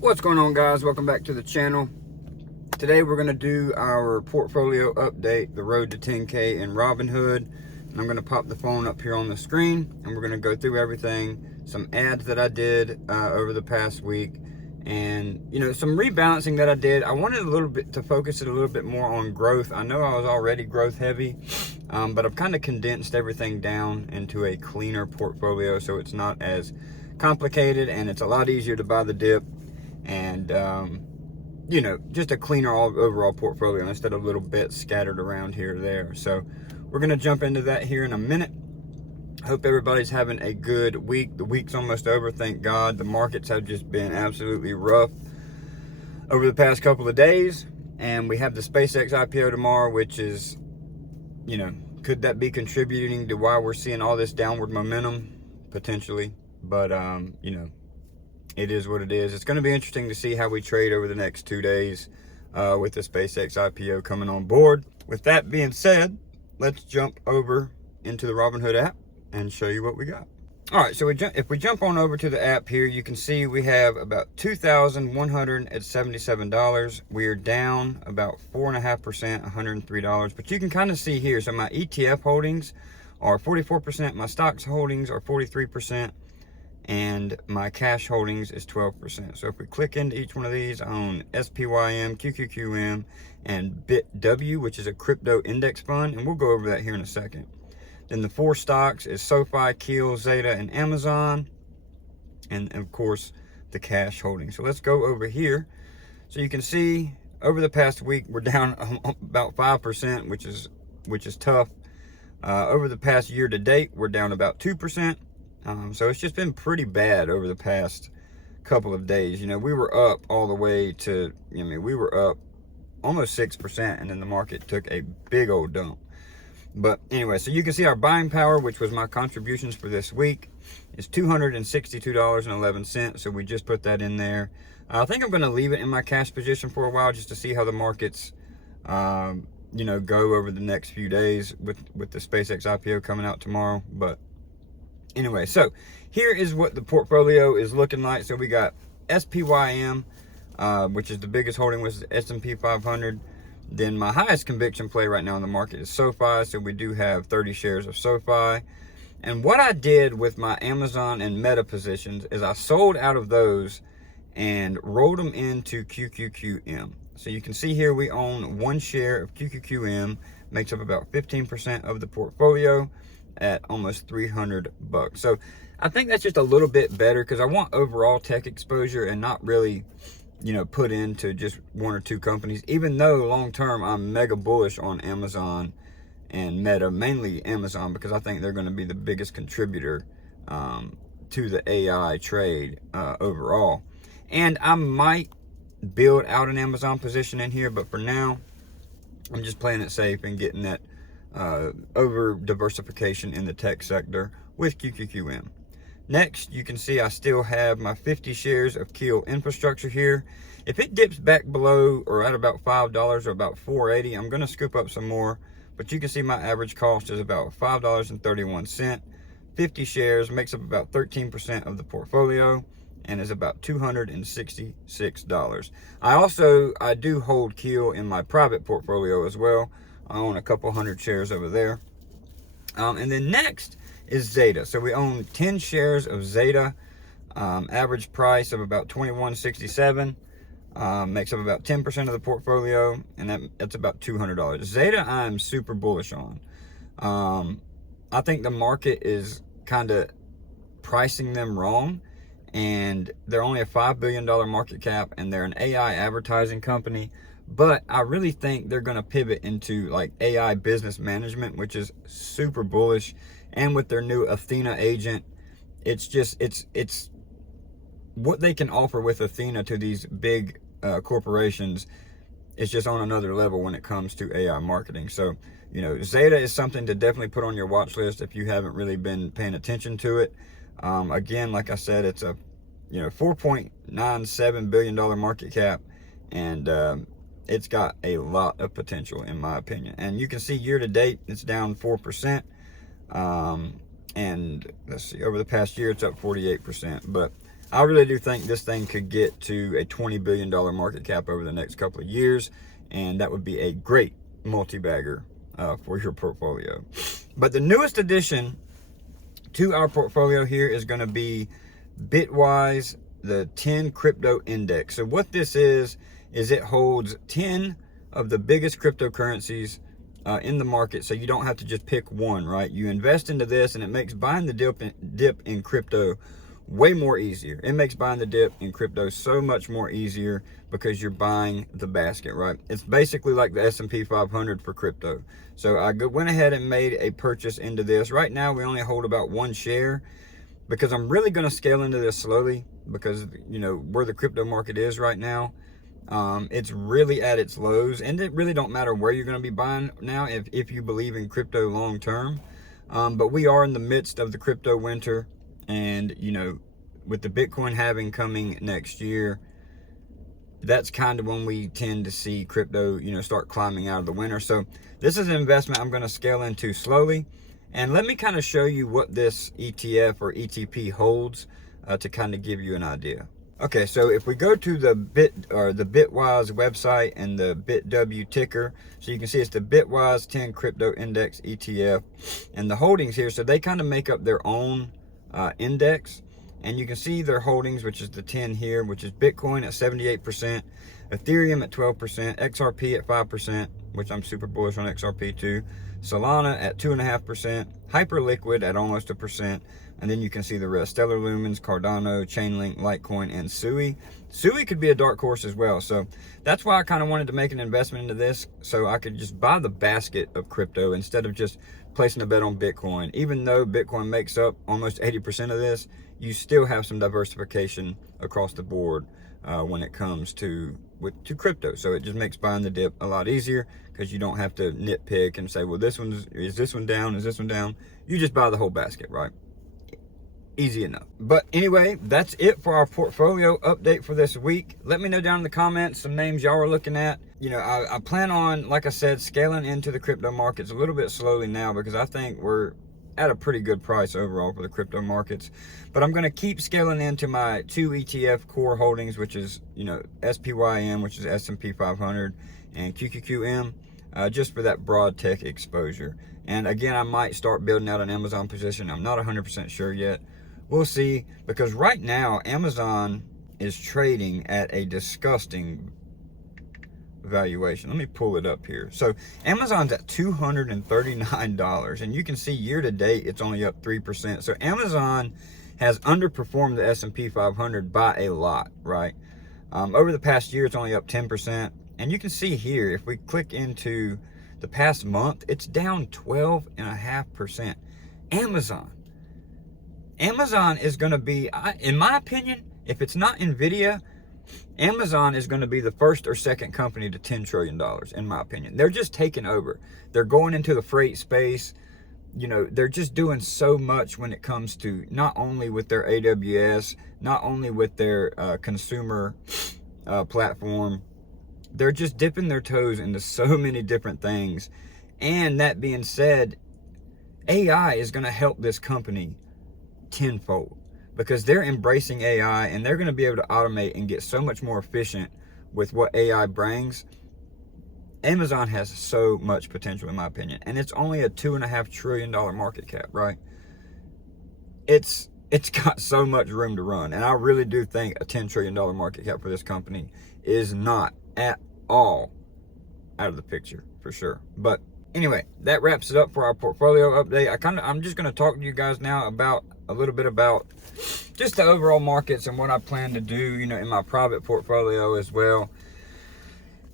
What's going on, guys? Welcome back to the channel. Today we're going to do our portfolio update, the road to 10K in Robinhood. And I'm going to pop the phone up here on the screen and we're going to go through everything, some ads that I did over the past week, and some rebalancing that I did. I wanted a little bit to focus it a little bit more on growth. I know I was already growth heavy, but I've kind of condensed everything down into a cleaner portfolio so it's not as complicated and it's a lot easier to buy the dip. And just a cleaner overall portfolio instead of little bits scattered around here or there. So we're going to jump into that here in a minute. Hope everybody's having a good week. The week's almost over, thank God. The markets have just been absolutely rough over the past couple of days. And we have the SpaceX IPO tomorrow, which is, could that be contributing to why we're seeing all this downward momentum? Potentially. But, it is what it is. It's going to be interesting to see how we trade over the next 2 days with the SpaceX IPO coming on board. With that being said, let's jump over into the Robinhood app and show you what we got. All right, so if we jump on over to the app here, you can see we have about $2,177. We are down about 4.5%, $103. But you can kind of see here, so my ETF holdings are 44%, my stocks holdings are 43%. And my cash holdings is 12%. So if we click into each one of these, I own SPYM, QQQM, and BitW, which is a crypto index fund, and we'll go over that here in a second. Then the 4 stocks is SoFi, Keel, Zeta, and Amazon, and of course the cash holdings. So let's go over here. So you can see over the past week we're down about 5%, which is tough. Over the past year to date, we're down about 2%. So it's just been pretty bad over the past couple of days. We were up all the way to, we were up almost 6%, and then the market took a big old dump. But anyway, so you can see our buying power, which was my contributions for this week, is $262.11. So we just put that in there. I think I'm going to leave it in my cash position for a while just to see how the markets, go over the next few days with the SpaceX IPO coming out tomorrow. But anyway, so here is what the portfolio is looking like. So we got SPYM, which is the biggest holding, was the S&P 500. Then my highest conviction play right now in the market is SoFi. So we do have 30 shares of SoFi. And what I did with my Amazon and Meta positions is I sold out of those and rolled them into QQQM. So you can see here we own 1 share of QQQM, makes up about 15% of the portfolio at almost $300. So I think that's just a little bit better because I want overall tech exposure and not really, put into just 1 or 2 companies, even though long term I'm mega bullish on Amazon and Meta, mainly Amazon, because I think they're going to be the biggest contributor to the AI trade overall. And I might build out an Amazon position in here, but for now I'm just playing it safe and getting that over diversification in the tech sector with QQQM. Next, you can see I still have my 50 shares of Keel Infrastructure here. If it dips back below or at about $5 or about $4.80, I'm going to scoop up some more. But you can see my average cost is about $5.31. 50 shares makes up about 13% of the portfolio and is about $266. I do hold Keel in my private portfolio as well. I own a couple hundred shares over there. And then next is Zeta. So we own 10 shares of Zeta. Average price of about $21.67. Makes up about 10% of the portfolio, and that's about $200. Zeta I'm super bullish on. I think the market is kind of pricing them wrong, and they're only a $5 billion market cap, and they're an AI advertising company. But I really think they're going to pivot into like AI business management, which is super bullish. And with their new Athena agent, it's what they can offer with Athena to these big corporations is just on another level when it comes to AI marketing. So, Zeta is something to definitely put on your watch list if you haven't really been paying attention to it. Again, like I said, it's a $4.97 billion market cap, and it's got a lot of potential in my opinion. And you can see year to date it's down 4%. And let's see, over the past year it's up 48%. But I really do think this thing could get to a $20 billion market cap over the next couple of years, and that would be a great multi-bagger for your portfolio. But the newest addition to our portfolio here is going to be Bitwise, the 10 crypto index. So what this is it holds 10 of the biggest cryptocurrencies in the market, so you don't have to just pick one, right? You invest into this, and it makes buying the dip in crypto way more easier. It makes buying the dip in crypto so much more easier because you're buying the basket, right? It's basically like the S&P 500 for crypto. So I went ahead and made a purchase into this. Right now, we only hold about 1 share because I'm really going to scale into this slowly because, you know, where the crypto market is right now, it's really at its lows, and it really don't matter where you're going to be buying now if you believe in crypto long term. But we are in the midst of the crypto winter, and you know, with the Bitcoin halving coming next year, that's kind of when we tend to see crypto, you know, start climbing out of the winter. So this is an investment I'm going to scale into slowly, and let me kind of show you what this ETF or ETP holds to kind of give you an idea. Okay, so if we go to the Bitwise website and the BitW ticker, so you can see it's the Bitwise 10 Crypto Index ETF, and the holdings here, so they kind of make up their own index, and you can see their holdings, which is the 10 here, which is Bitcoin at 78%, Ethereum at 12%, XRP at 5%, which I'm super bullish on XRP too, Solana at 2.5%, Hyperliquid at almost 1%, and then you can see the rest: Stellar Lumens, Cardano, Chainlink, Litecoin, and Sui. Sui could be a dark horse as well. So that's why I kind of wanted to make an investment into this, so I could just buy the basket of crypto instead of just placing a bet on Bitcoin. Even though Bitcoin makes up almost 80% of this, you still have some diversification across the board when it comes to crypto. So it just makes buying the dip a lot easier because you don't have to nitpick and say, well, is this one down? Is this one down? You just buy the whole basket, right? Easy enough. But anyway, that's it for our portfolio update for this week. Let me know down in the comments some names y'all are looking at. You know, I plan on, like I said, scaling into the crypto markets a little bit slowly now because I think we're at a pretty good price overall for the crypto markets. But I'm going to keep scaling into my 2 ETF core holdings, which is, you know, SPYM, which is S&P 500, and QQQM, just for that broad tech exposure. And again, I might start building out an Amazon position. I'm not 100% sure yet. We'll see, because right now Amazon is trading at a disgusting valuation. Let me pull it up here. So Amazon's at $239, and you can see year to date it's only up 3%. So Amazon has underperformed the S&P 500 by a lot, right? Over the past year, it's only up 10. And you can see here, if we click into the past month, it's down 12.5%. Amazon is going to be, in my opinion, if it's not Nvidia, Amazon is going to be the first or second company to $10 trillion, in my opinion. They're just taking over. They're going into the freight space. You know, they're just doing so much when it comes to not only with their AWS, not only with their consumer platform. They're just dipping their toes into so many different things. And that being said, AI is going to help this company tenfold because they're embracing AI, and they're going to be able to automate and get so much more efficient with what AI brings. Amazon has so much potential, in my opinion, and it's only a $2.5 trillion market cap, right? It's got so much room to run, and I really do think a $10 trillion market cap for this company is not at all out of the picture, for sure. But anyway, that wraps it up for our portfolio update. I'm just going to talk to you guys now about a little bit about just the overall markets and what I plan to do, you know, in my private portfolio as well.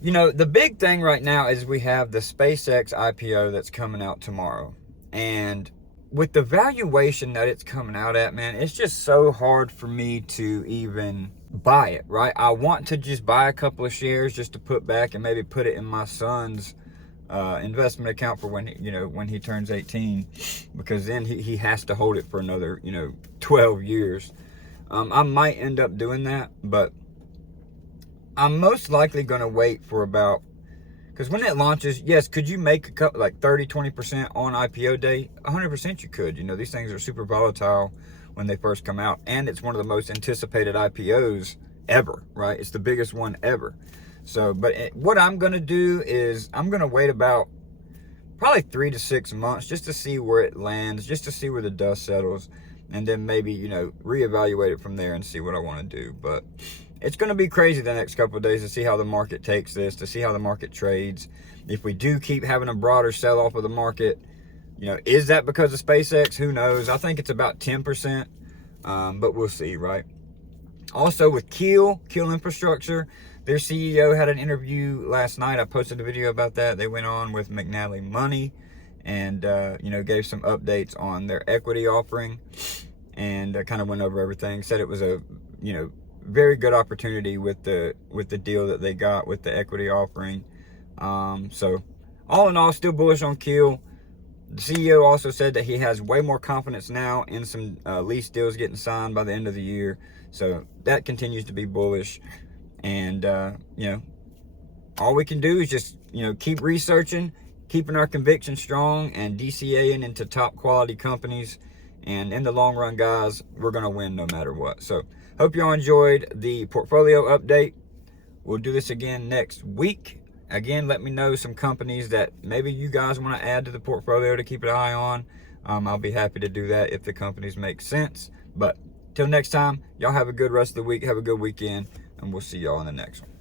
You know, the big thing right now is we have the SpaceX IPO that's coming out tomorrow. And with the valuation that it's coming out at, man, it's just so hard for me to even buy it, right? I want to just buy a couple of shares just to put back and maybe put it in my son's investment account for when he turns 18, because then he has to hold it for another 12 years. I might end up doing that, but I'm most likely going to wait for about, because when it launches, yes, could you make a couple, like 30-20% on IPO day? 100% you could. You know, these things are super volatile when they first come out. And it's one of the most anticipated IPOs ever, right? It's the biggest one ever. So, but what I'm going to do is I'm going to wait about probably 3 to 6 months just to see where it lands, just to see where the dust settles, and then maybe, you know, reevaluate it from there and see what I want to do. But it's going to be crazy the next couple of days to see how the market takes this, to see how the market trades. If we do keep having a broader sell-off of the market, you know, is that because of SpaceX? Who knows? I think it's about 10%, but we'll see, right? Also with Keel Infrastructure, their CEO had an interview last night. I posted a video about that. They went on with McNally Money and, you know, gave some updates on their equity offering and kind of went over everything. Said it was a, you know, very good opportunity with the deal that they got with the equity offering. So all in all, still bullish on Keel. The CEO also said that he has way more confidence now in some lease deals getting signed by the end of the year. So that continues to be bullish. And, you know, all we can do is just, you know, keep researching, keeping our conviction strong, and DCAing into top quality companies. And in the long run, guys, we're going to win no matter what. So hope y'all enjoyed the portfolio update. We'll do this again next week. Again, let me know some companies that maybe you guys want to add to the portfolio to keep an eye on. I'll be happy to do that if the companies make sense. But till next time, y'all have a good rest of the week. Have a good weekend, and we'll see y'all in the next one.